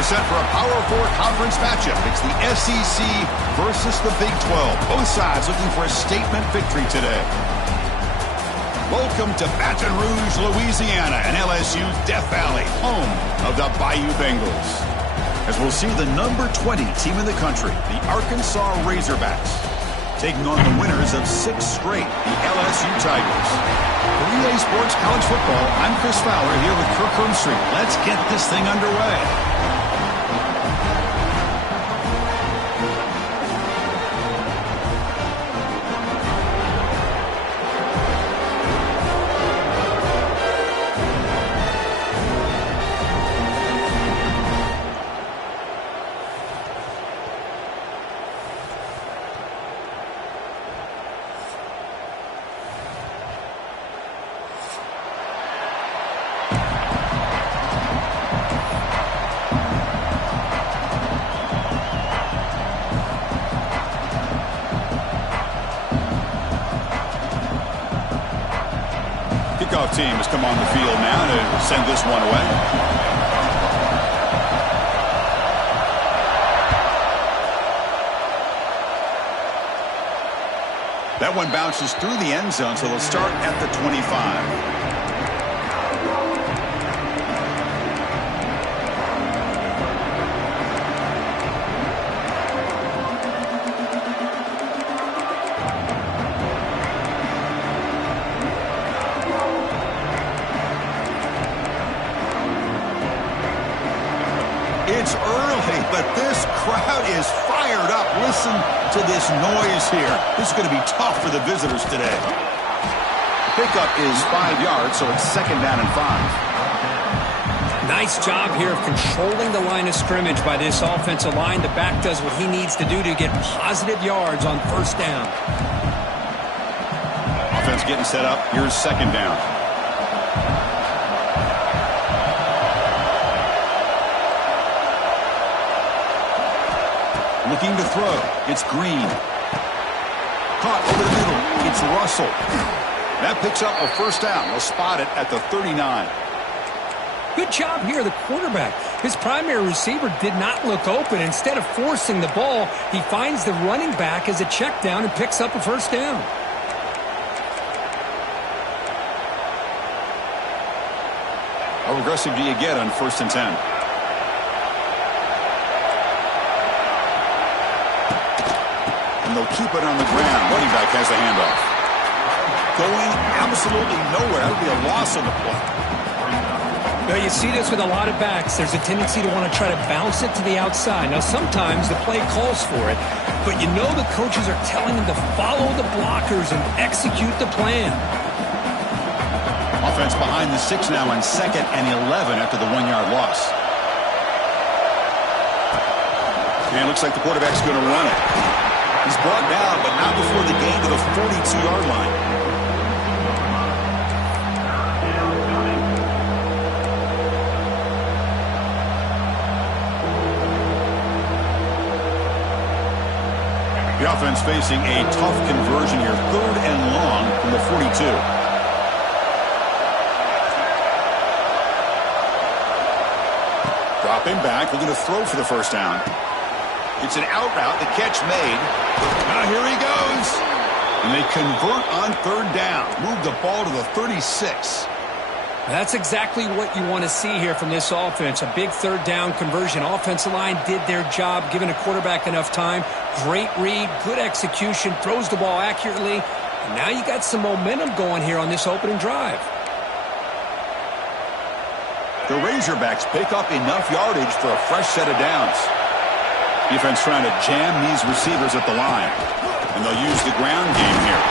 We're set for a Power 4 conference matchup. It's the SEC versus the Big 12. Both sides looking for a statement victory today. Welcome to Baton Rouge, Louisiana, and LSU's Death Valley, home of the Bayou Bengals. As we'll see the number 20 team in the country, the Arkansas Razorbacks, taking on the winners of 6 straight, the LSU Tigers. For EA Sports College Football, I'm Chris Fowler here with Kirk Hermstreet. Let's get this thing underway. Kickoff team has come on the field now to send this one away. That one bounces through the end zone, so they'll start at the 25. It's early, but this crowd is fired up. Listen to this noise here. This is going to be tough for the visitors today. Pickup is 5 yards, so it's 2nd down and 5. Nice job here of controlling the line of scrimmage by this offensive line. The back does what he needs to do to get positive yards on 1st down. Offense getting set up. Here's 2nd down. Looking to throw. It's Green. Caught over the middle. It's Russell. That picks up a 1st down. They'll spot it at the 39. Good job here, the quarterback. His primary receiver did not look open. Instead of forcing the ball, he finds the running back as a check down and picks up a 1st down. How aggressive do you get on 1st and 10? And they'll keep it on the ground. Running back has the handoff. Going absolutely nowhere. That would be a loss on the play. Now, you see this with a lot of backs. There's a tendency to want to try to bounce it to the outside. Now, sometimes the play calls for it, but you know the coaches are telling them to follow the blockers and execute the plan. Offense behind the 6 now on 2nd and 11 after the 1-yard loss. And it looks like the quarterback's going to run it. He's brought down, but not before the gain to the 42-yard line. The offense facing a tough conversion here. 3rd and long from the 42. Dropping back, looking to throw for the 1st down. It's an out route, the catch made. Now here he goes. And they convert on 3rd down. Move the ball to the 36. That's exactly what you want to see here from this offense. A big 3rd down conversion. Offensive line did their job, giving a quarterback enough time. Great read, good execution, throws the ball accurately. And now you got some momentum going here on this opening drive. The Razorbacks pick up enough yardage for a fresh set of downs. Defense trying to jam these receivers at the line. And they'll use the ground game here.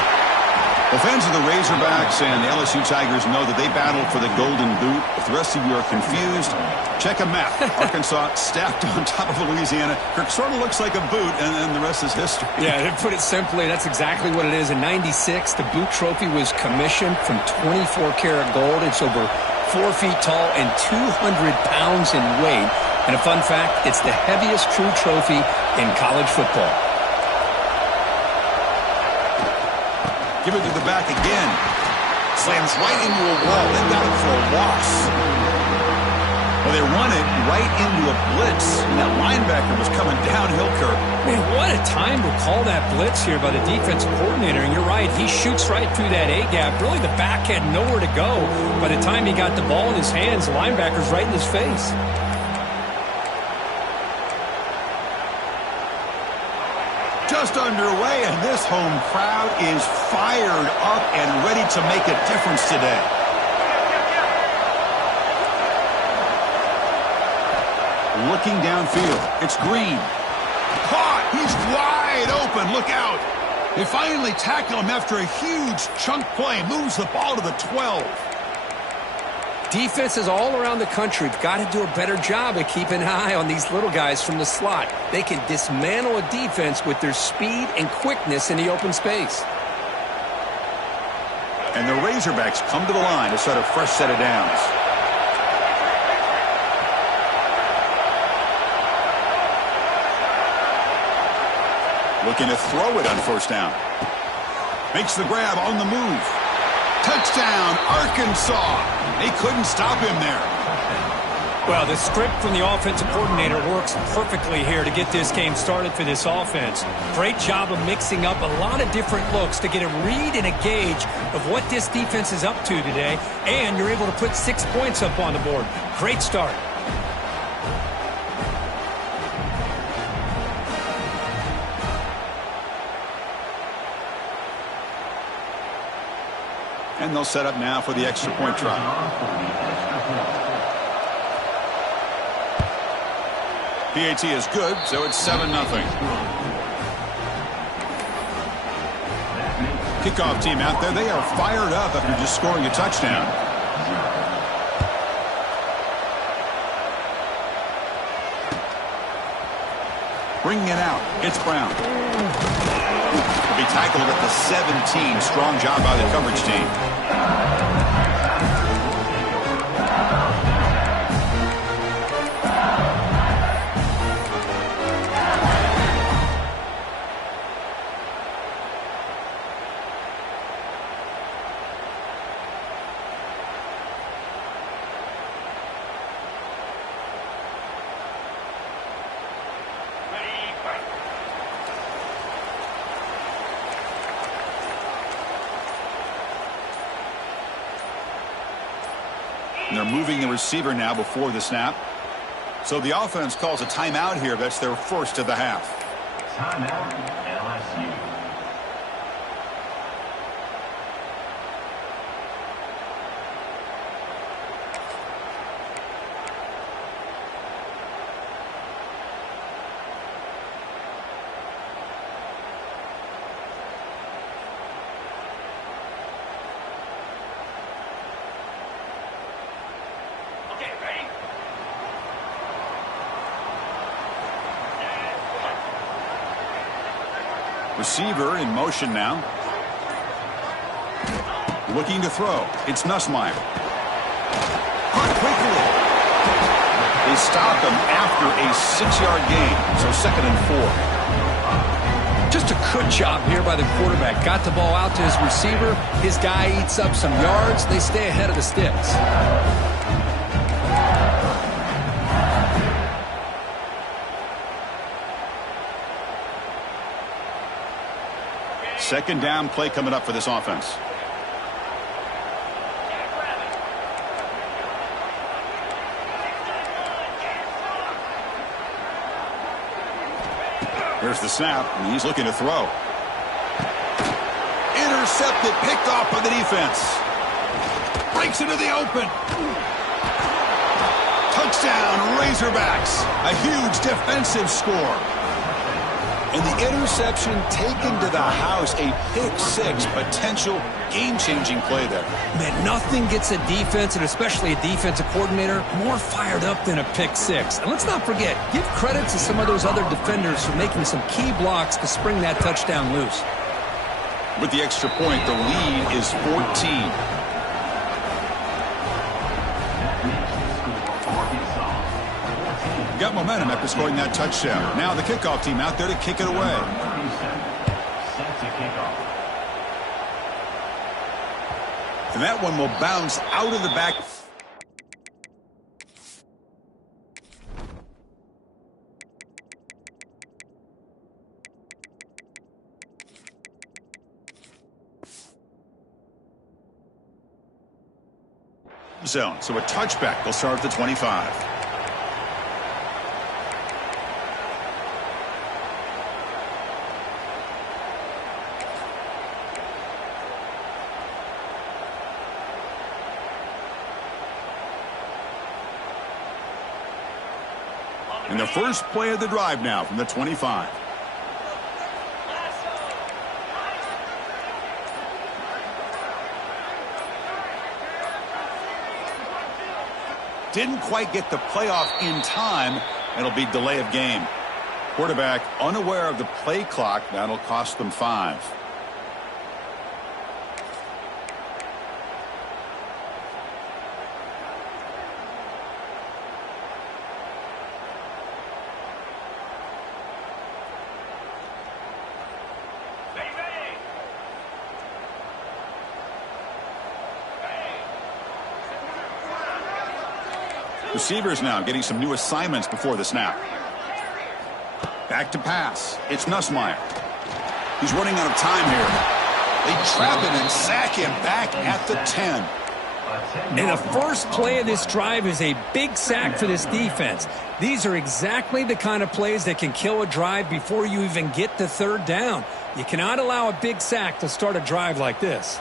The fans of the Razorbacks and the LSU Tigers know that they battled for the Golden Boot. If the rest of you are confused, check a map. Arkansas stacked on top of Louisiana. Kirk sort of looks like a boot, and then the rest is history. Yeah, to put it simply, that's exactly what it is. In '96, the boot trophy was commissioned from 24-karat gold. It's over 4 feet tall and 200 pounds in weight. And a fun fact, it's the heaviest true trophy in college football. Give it to the back again. Slams right into a wall. They got it for a loss. Well, they run it right into a blitz, and that linebacker was coming downhill, Kirk. Man, what a time to call that blitz here by the defensive coordinator. And you're right, he shoots right through that A-gap. Really, the back had nowhere to go. By the time he got the ball in his hands, the linebacker's right in his face. Just underway, and this home crowd is fired up and ready to make a difference today. Looking downfield, it's Green. Caught! He's wide open. Look out! They finally tackle him after a huge chunk play. Moves the ball to the 12. Defenses all around the country have got to do a better job of keeping an eye on these little guys from the slot. They can dismantle a defense with their speed and quickness in the open space. And the Razorbacks come to the line to set a fresh set of downs. Looking to throw it on first down. Makes the grab on the move. Touchdown, Arkansas. They couldn't stop him there. Well, the script from the offensive coordinator works perfectly here to get this game started for this offense. Great job of mixing up a lot of different looks to get a read and a gauge of what this defense is up to today, and you're able to put 6 points up on the board. Great start. And they'll set up now for the extra point try. PAT is good, so it's 7-0. Kickoff team out there, they are fired up after just scoring a touchdown. Bringing it out, it's Brown. Will be tackled at the 17. Strong job by the coverage team. And they're moving the receiver now before the snap. So the offense calls a timeout here. That's their first of the half. Timeout, LSU. Receiver in motion now. Looking to throw. It's Nussmeier. Caught quickly. They stop him after a 6-yard gain. So 2nd and 4. Just a good job here by the quarterback. Got the ball out to his receiver. His guy eats up some yards. They stay ahead of the sticks. Second down play coming up for this offense. Here's the snap, and he's looking to throw. Intercepted, picked off by the defense. Breaks into the open. Touchdown, Razorbacks. A huge defensive score. And the interception taken to the house, a pick-6, potential game-changing play there. Man, nothing gets a defense, and especially a defensive coordinator, more fired up than a pick-6. And let's not forget, give credit to some of those other defenders for making some key blocks to spring that touchdown loose. With the extra point, the lead is 14. Got momentum after scoring that touchdown. Now the kickoff team out there to kick it away. And that one will bounce out of the back. zone. So a touchback. They'll start at the 25. And the first play of the drive now from the 25. Didn't quite get the playoff in time. It'll be delay of game. Quarterback unaware of the play clock. That'll cost them 5. Receivers now getting some new assignments before the snap. Back to pass. It's Nussmeier. He's running out of time here. They trap him and sack him back at the 10. And the first play of this drive is a big sack for this defense. These are exactly the kind of plays that can kill a drive before you even get to third down. You cannot allow a big sack to start a drive like this.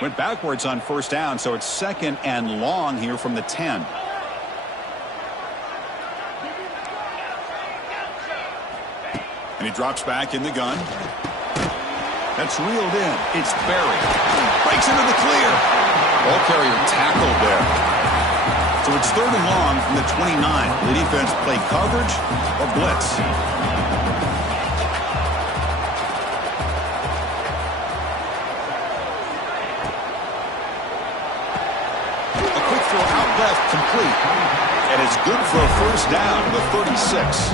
Went backwards on first down, so it's 2nd and long here from the 10. And he drops back in the gun. That's reeled in. It's Berry. Breaks into the clear. Ball carrier tackled there. So it's 3rd and long from the 29. The defense play coverage or blitz. Left complete, and it's good for a first down to the 36.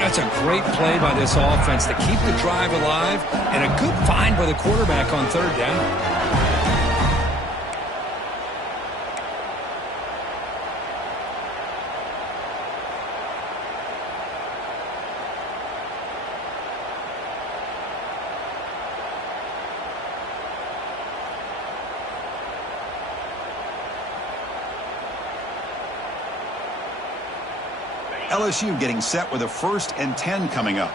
That's a great play by this offense to keep the drive alive, and a good find by the quarterback on third down. LSU getting set with a 1st and 10 coming up.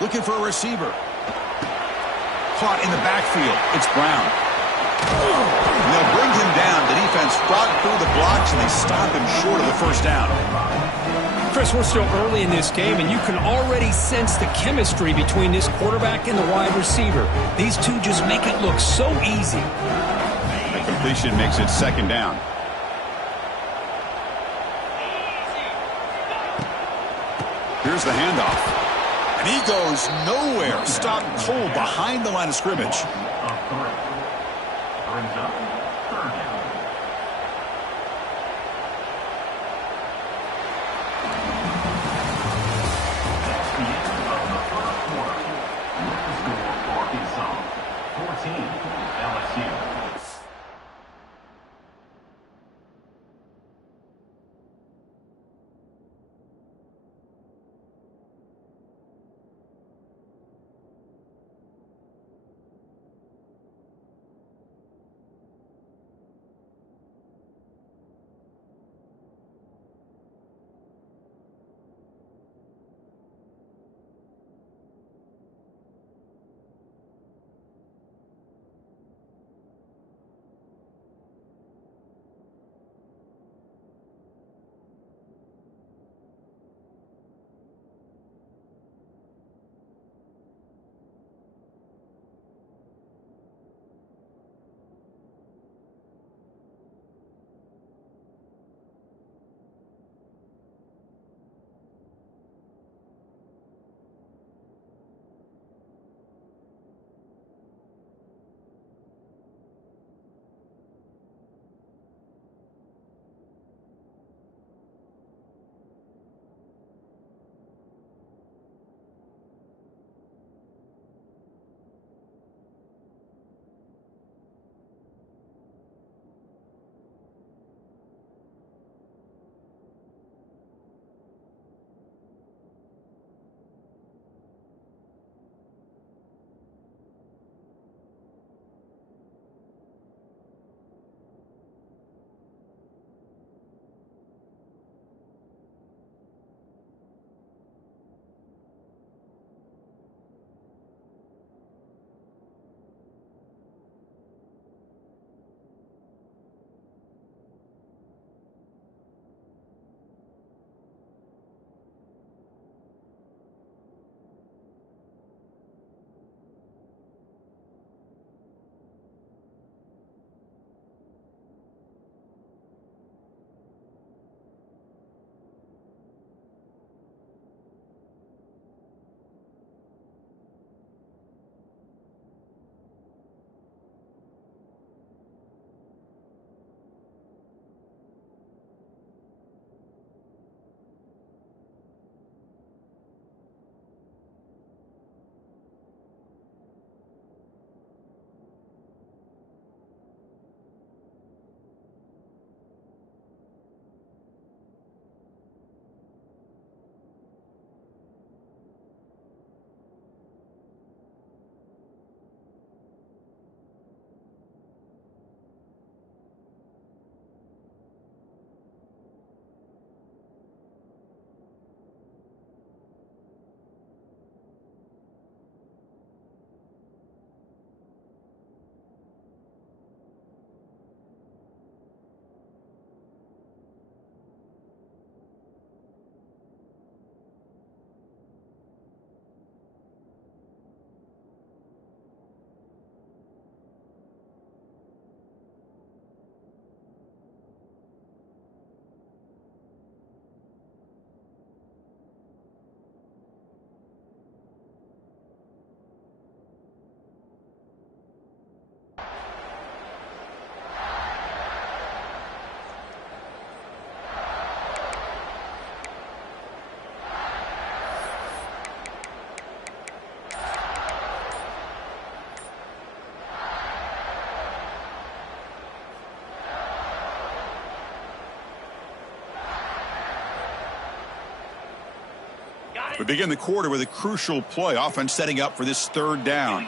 Looking for a receiver. Caught in the backfield. It's Brown. And they'll bring him down. The defense fought through the blocks, and they stop him short of the first down. Chris, we're still early in this game, and you can already sense the chemistry between this quarterback and the wide receiver. These two just make it look so easy. The completion makes it 2nd down. Here's the handoff. And he goes nowhere. Stopped cold behind the line of scrimmage. Brings up 3rd down. That's the end of the first quarter. The score for Arkansas, 14, LSU. We begin the quarter with a crucial play. Offense setting up for this third down.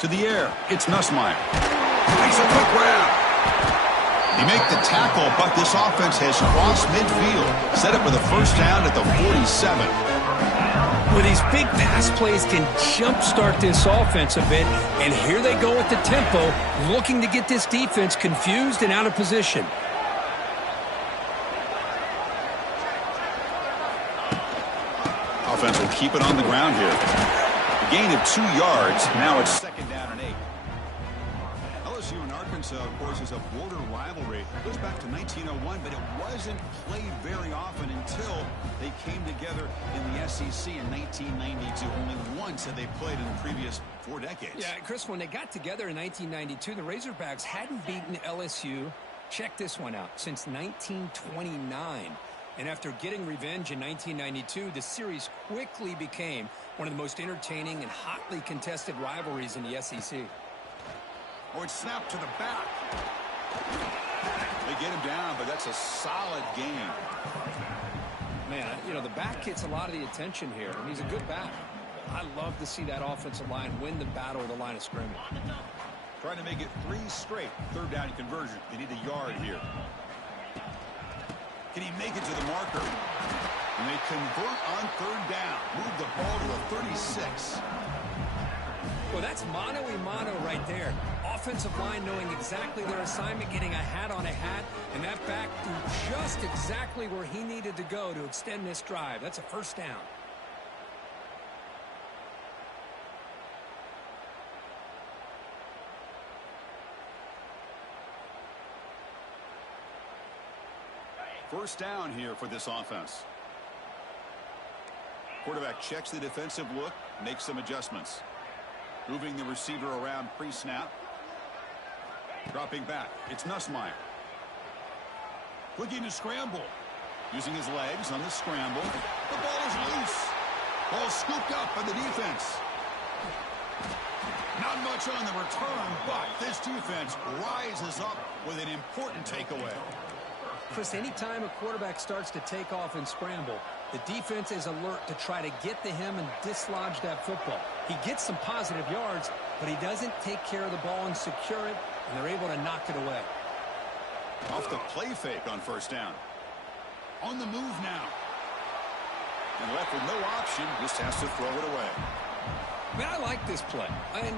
To the air. It's Nussmeier. Makes a quick grab. He make the tackle, but this offense has crossed midfield. Set up with a first down at the 47. Well, these big pass plays can jumpstart this offense a bit, and here they go with the tempo, looking to get this defense confused and out of position. Offense will keep it on the ground here. A gain of 2 yards. Now it's second down and 8. LSU and Arkansas, of course, is a border rivalry. It goes back to 1901, but it wasn't played very often until they came together in the SEC in 1992. Only once had they played in the previous 4 decades. Yeah, Chris, when they got together in 1992, the Razorbacks hadn't beaten LSU, check this one out, since 1929. And after getting revenge in 1992, the series quickly became one of the most entertaining and hotly contested rivalries in the SEC. Oh, it's snapped to the back. They get him down, but that's a solid game. Man, you know, the back gets a lot of the attention here, and he's a good back. I love to see that offensive line win the battle of the line of scrimmage. Trying to make it 3 straight. Third down conversion. They need a yard here. Can he make it to the marker? And they convert on third down. Move the ball to a 36. Well, that's mano-a-mano right there. Offensive line knowing exactly their assignment, getting a hat on a hat, and that back threw just exactly where he needed to go to extend this drive. That's a first down. First down here for this offense. Quarterback checks the defensive look, makes some adjustments. Moving the receiver around pre-snap. Dropping back. It's Nussmeier. Looking to scramble. Using his legs on the scramble. The ball is loose. Ball scooped up by the defense. Not much on the return, but this defense rises up with an important takeaway. Chris, anytime a quarterback starts to take off and scramble, the defense is alert to try to get to him and dislodge that football. He gets some positive yards, but he doesn't take care of the ball and secure it, and they're able to knock it away. Off the play fake on first down. On the move now. And left with no option, just has to throw it away. Man, I like this play.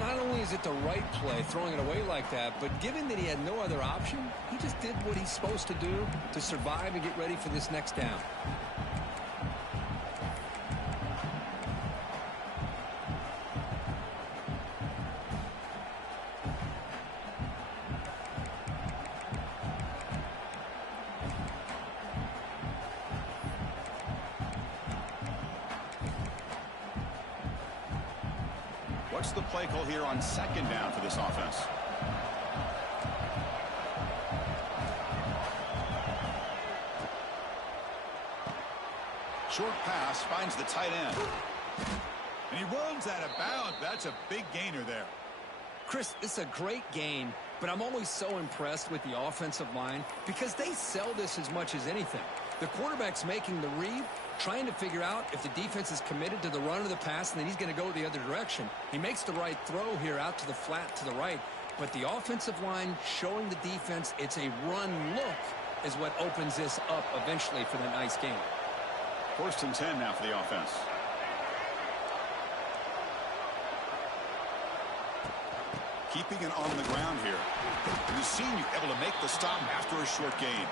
Not only is it the right play, throwing it away like that, but given that he had no other option, he just did what he's supposed to do to survive and get ready for this next down. What's the play call here on second down for this offense? Short pass finds the tight end. And he runs out of bounds. That's a big gainer there. Chris, it's a great gain, but I'm always so impressed with the offensive line because they sell this as much as anything. The quarterback's making the read, trying to figure out if the defense is committed to the run or the pass, and then he's going to go the other direction. He makes the right throw here out to the flat to the right, but the offensive line showing the defense it's a run look is what opens this up eventually for the nice game. First and 10 now for the offense. Keeping it on the ground here. We've seen you able to make the stop after a short gain.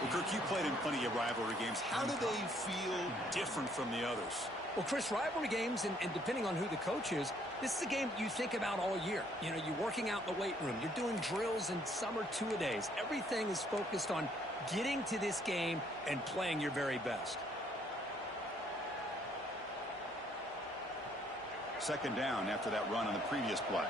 Well, Kirk, you played in plenty of rivalry games. How do they feel different from the others? Well, Chris, rivalry games, and depending on who the coach is, this is a game you think about all year. You know, you're working out in the weight room. You're doing drills and summer two-a-days. Everything is focused on getting to this game and playing your very best. Second down after that run on the previous play.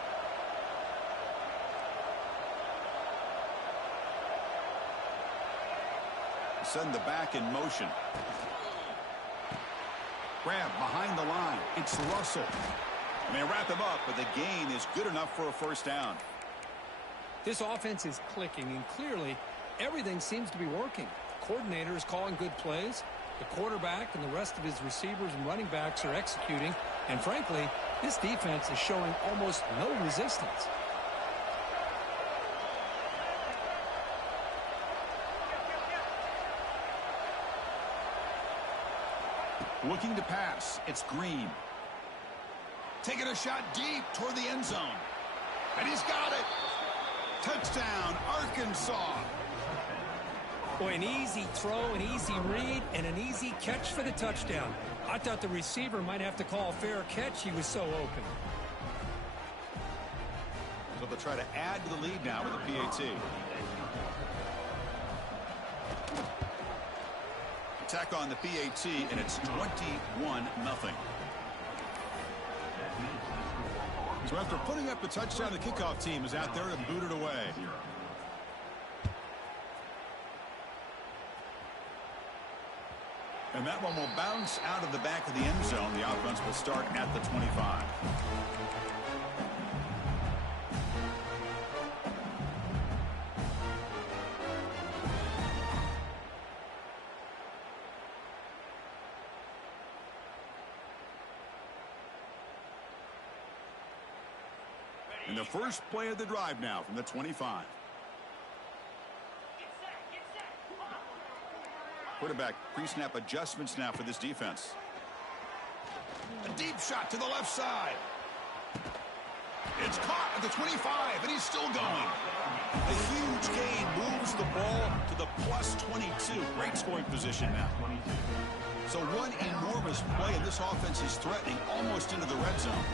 Send the back in motion. Grab behind the line. It's Russell. And they wrap him up, but the gain is good enough for a first down. This offense is clicking, and clearly everything seems to be working. Coordinator is calling good plays. The quarterback and the rest of his receivers and running backs are executing. And frankly, this defense is showing almost no resistance. Looking to pass. It's Green. Taking a shot deep toward the end zone. And he's got it. Touchdown, Arkansas. Boy, an easy throw, an easy read, and an easy catch for the touchdown. I thought the receiver might have to call a fair catch. He was so open. So they'll try to add to the lead now with a PAT. Attack on the PAT, and it's 21-0. So after putting up the touchdown, the kickoff team is out there to boot it away. And that one will bounce out of the back of the end zone. The offense will start at the 25. And the first play of the drive now from the 25. Quarterback pre-snap adjustments now for this defense. A deep shot to the left side. It's caught at the 25, and he's still going. A huge gain moves the ball to the plus 22. Great scoring position now. So one enormous play, and this offense is threatening almost into the red zone.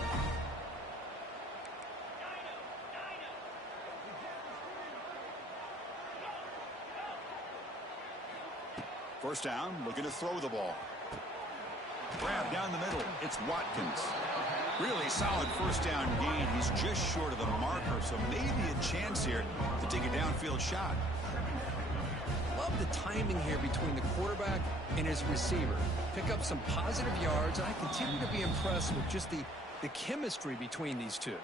First down, looking to throw the ball. Grab down the middle. It's Watkins. Really solid first down gain. He's just short of the marker, so maybe a chance here to take a downfield shot. Love the timing here between the quarterback and his receiver. Pick up some positive yards, and I continue to be impressed with just the chemistry between these two.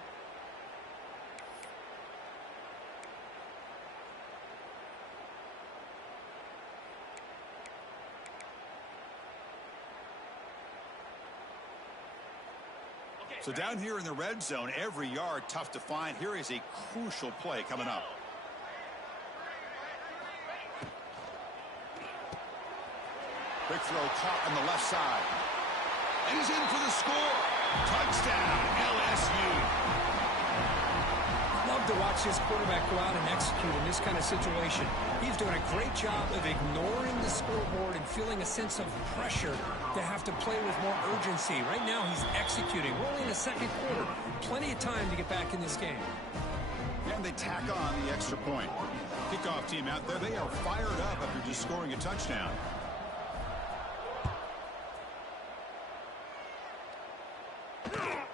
So down here in the red zone, every yard tough to find. Here is a crucial play coming up. Quick throw caught on the left side. And he's in for the score. Touchdown, LSU. Love to watch this quarterback go out and execute in this kind of situation. He's doing a great job of ignoring the scoreboard and feeling a sense of pressure to have to play with more urgency. Right now he's executing. We're only in the second quarter. Plenty of time to get back in this game. And they tack on the extra point. Kickoff team out there, they are fired up after just scoring a touchdown.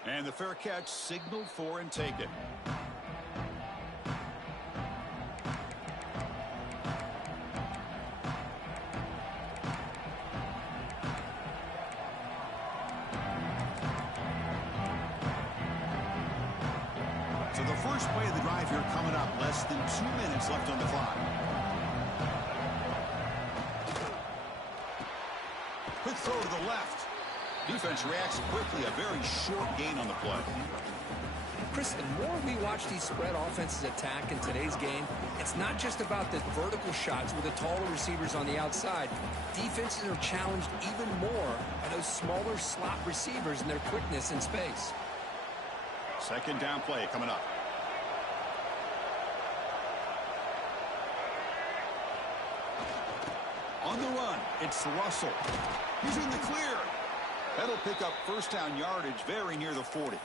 And the fair catch signaled for and taken. So the first play of the drive here coming up. Less than 2 minutes left on the clock. Quick throw to the left. Defense reacts quickly. A very short gain on the play. Chris, the more we watch these spread offenses attack in today's game, it's not just about the vertical shots with the taller receivers on the outside. Defenses are challenged even more by those smaller slot receivers and their quickness in space. Second down play coming up. On the run, it's Russell. He's in the clear. That'll pick up first down yardage very near the 40.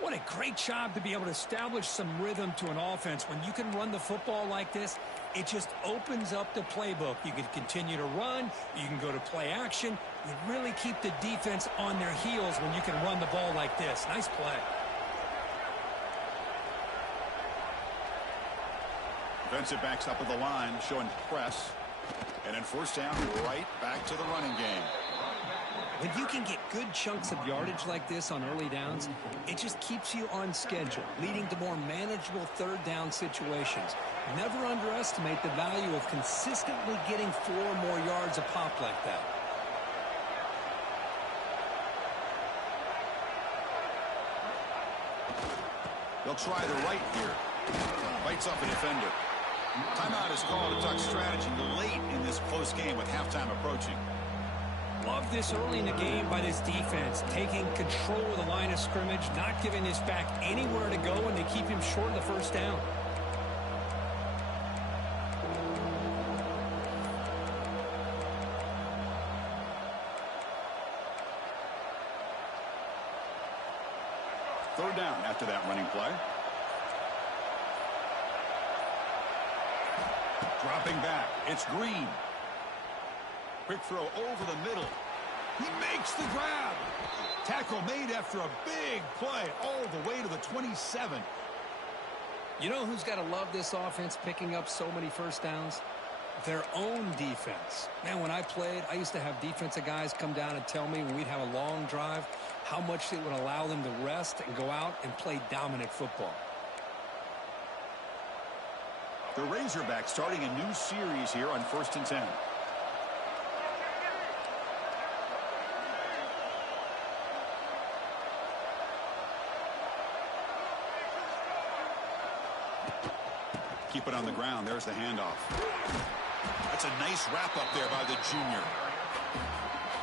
What a great job to be able to establish some rhythm to an offense. When you can run the football like this, it just opens up the playbook. You can continue to run. You can go to play action. You really keep the defense on their heels when you can run the ball like this. Nice play. Defensive backs up at the line, showing press. And then first down, right back to the running game. When you can get good chunks of yardage like this on early downs, it just keeps you on schedule, leading to more manageable third down situations. Never underestimate the value of consistently getting 4 or more yards a pop like that. They'll try the right here. Bites off a defender. Timeout is called to talk strategy late in this close game with halftime approaching. Love this early in the game by this defense, taking control of the line of scrimmage, not giving this back anywhere to go, and they keep him short of the first down. Third down after that running play. Dropping back. It's Green. Quick throw over the middle. He makes the grab. Tackle made after a big play all the way to the 27. You know who's got to love this offense picking up so many first downs? Their own defense. Man, when I played, I used to have defensive guys come down and tell me when we'd have a long drive how much it would allow them to rest and go out and play dominant football. The Razorbacks starting a new series here on 1st and 10. Keep it on the ground. There's the handoff. That's a nice wrap up there by the junior.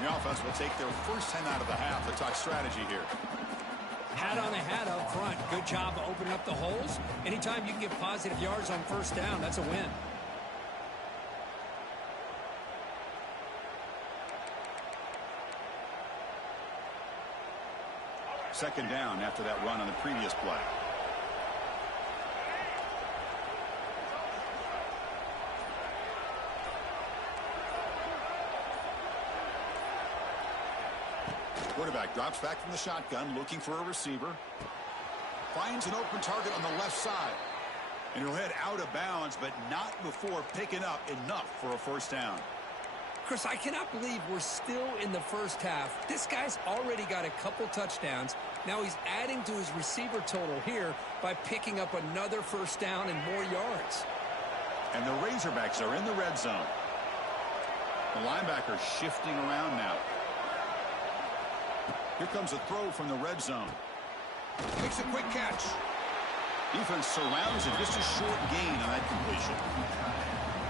The offense will take their first 10 out of the half to talk strategy here. Hat on a hat up front. Good job of opening up the holes. Anytime you can get positive yards on first down, that's a win. Second down after that run on the previous play. Quarterback drops back from the shotgun, looking for a receiver. Finds an open target on the left side. And he'll head out of bounds, but not before picking up enough for a first down. Chris, I cannot believe we're still in the first half. This guy's already got a couple touchdowns. Now he's adding to his receiver total here by picking up another first down and more yards. And the Razorbacks are in the red zone. The linebacker shifting around now. Here comes a throw from the red zone. Makes a quick catch. Defense surrounds it. Just a short gain on that completion.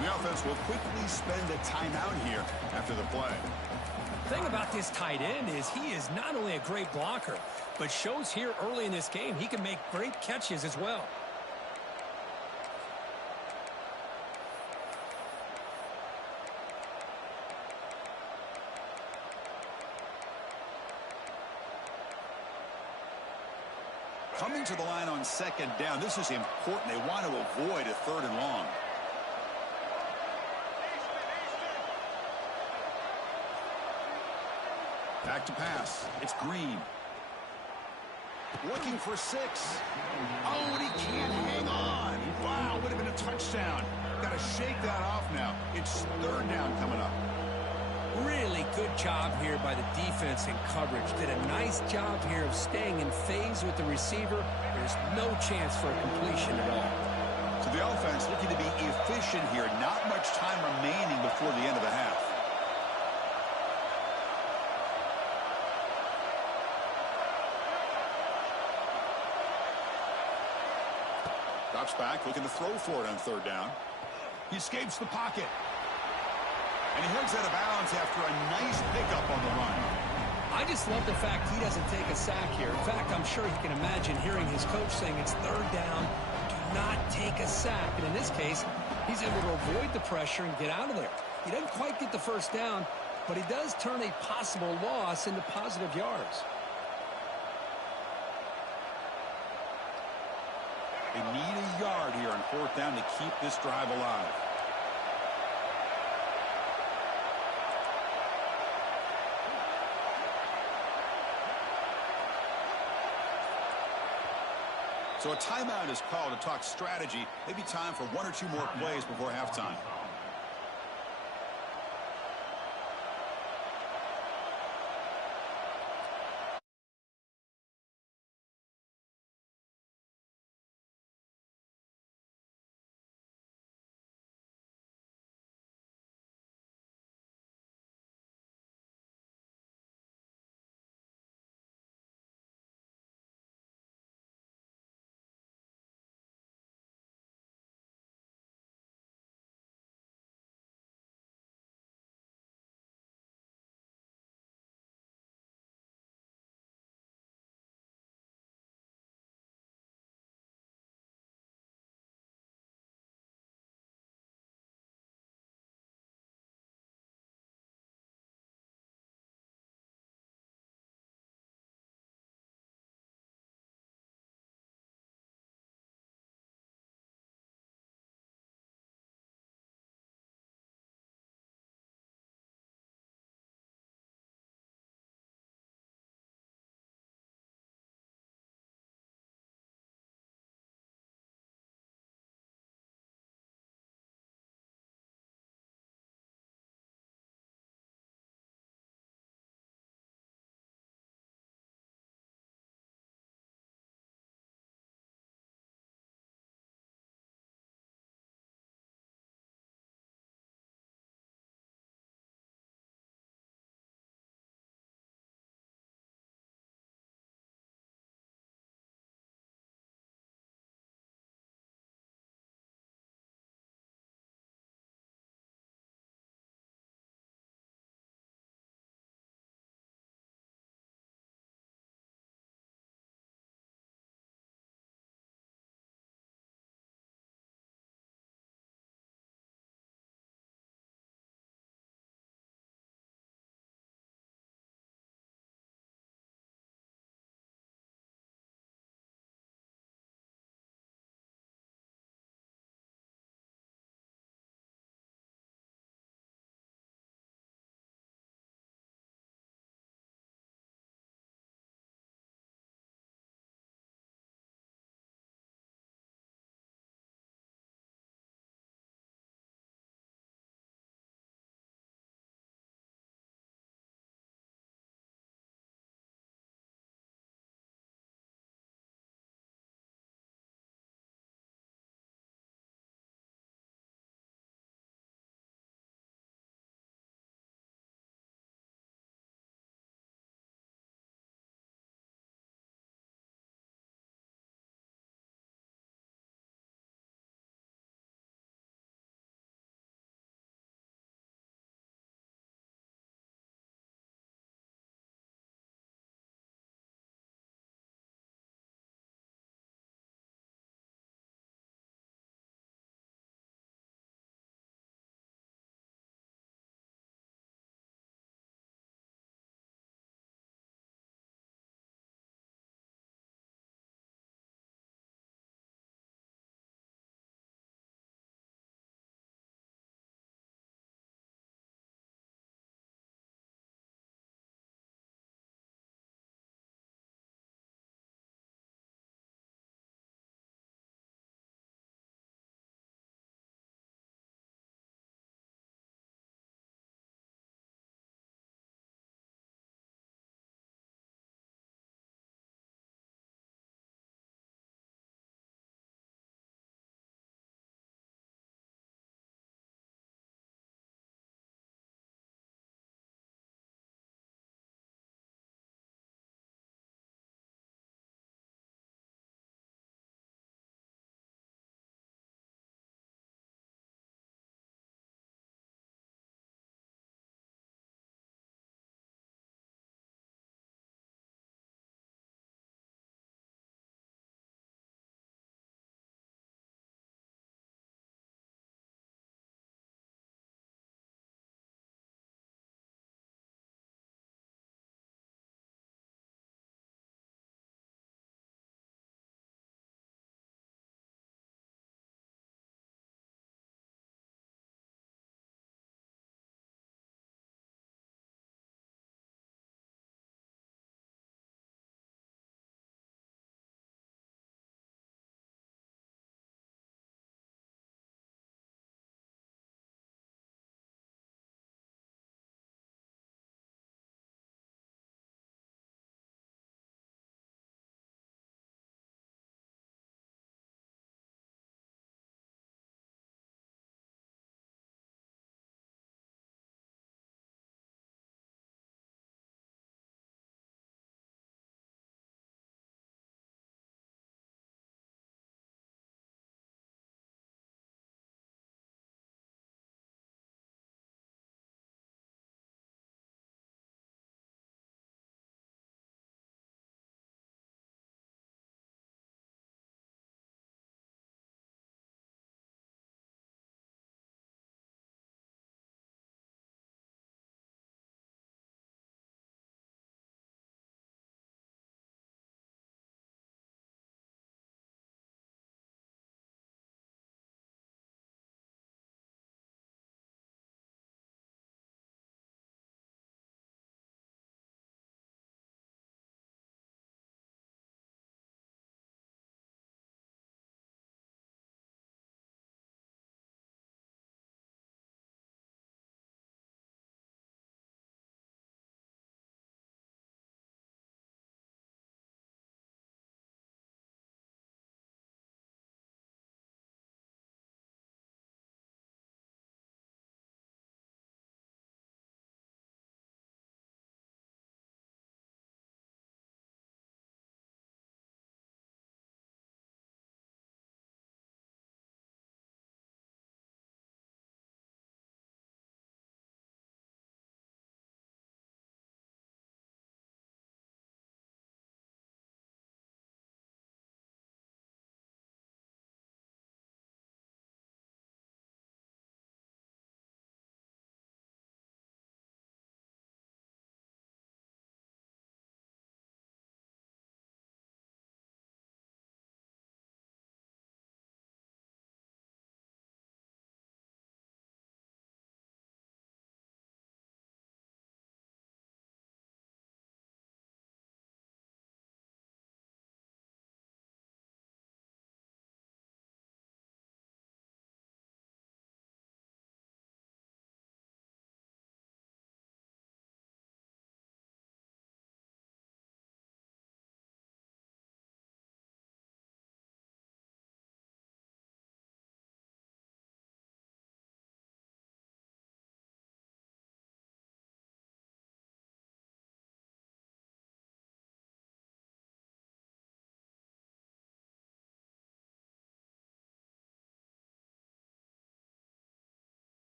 The offense will quickly spend a timeout here after the play. The thing about this tight end is he is not only a great blocker, but shows here early in this game he can make great catches as well. Coming to the line on second down. This is important. They want to avoid a third and long. Back to pass. It's Green. Looking for 6. Oh, and he can't hang on. Wow, would have been a touchdown. Got to shake that off now. It's third down coming up. Really good job here by the defense in coverage. Did a nice job here of staying in phase with the receiver. There's no chance for a completion at all. So the offense looking to be efficient here. Not much time remaining before the end of the half. Drops back, looking to throw for it on third down. He escapes the pocket. And he heads out of bounds after a nice pickup on the run. I just love the fact he doesn't take a sack here. In fact, I'm sure he can imagine hearing his coach saying it's third down, do not take a sack. And in this case, he's able to avoid the pressure and get out of there. He doesn't quite get the first down, but he does turn a possible loss into positive yards. They need a yard here on fourth down to keep this drive alive. So a timeout is called to talk strategy. Maybe time for 1 or 2 more plays before halftime.